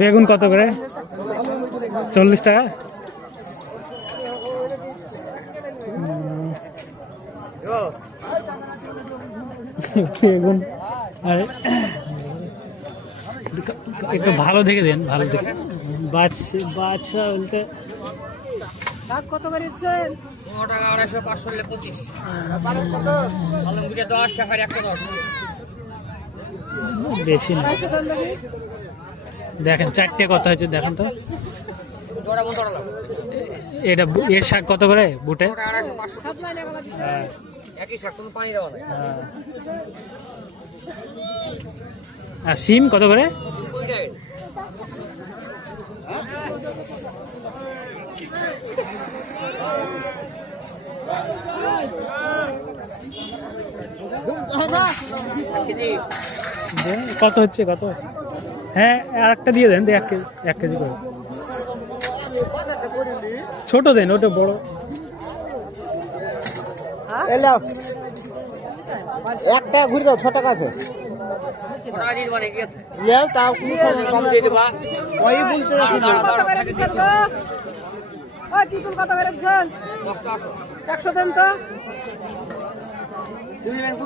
বেগুন কত করে? 40 টাকা। বেগুন আর একটু ভালো দেখে দেন, ভালো দেখে। বাচ্চা বলতে কত করে দিচ্ছেন? 15 টাকা, 250, 500 হলে 25। আলমগীরে 10 টাকার 110। বেশি না। দেখেন 4টে কত হয়েছে দেখেন তো। জোড়া বন্ধ করা লাগবে। এটা এর শাক কত করে বুটে? 250, 500। হ্যাঁ একই শাক, কোনো পানি দেওয়া নাই। আর সিম কত করে? ওইটাই। কত হচ্ছে কত? হ্যাঁ আর একটা দিয়ে দেন, 1 কেজি করে। ছোট দেন, ওটা বড়। একটা ঘুরে দাও, 6 টাকা আছে। টাকা দিয়ে দেবা নাকি? আছে তাও কম দিয়ে দেবা। ওই বলতে কত করে দিচ্ছেন গো? ওই তিতুল কত করে দিচ্ছেন? 10 টাকা। 100 দেন তো।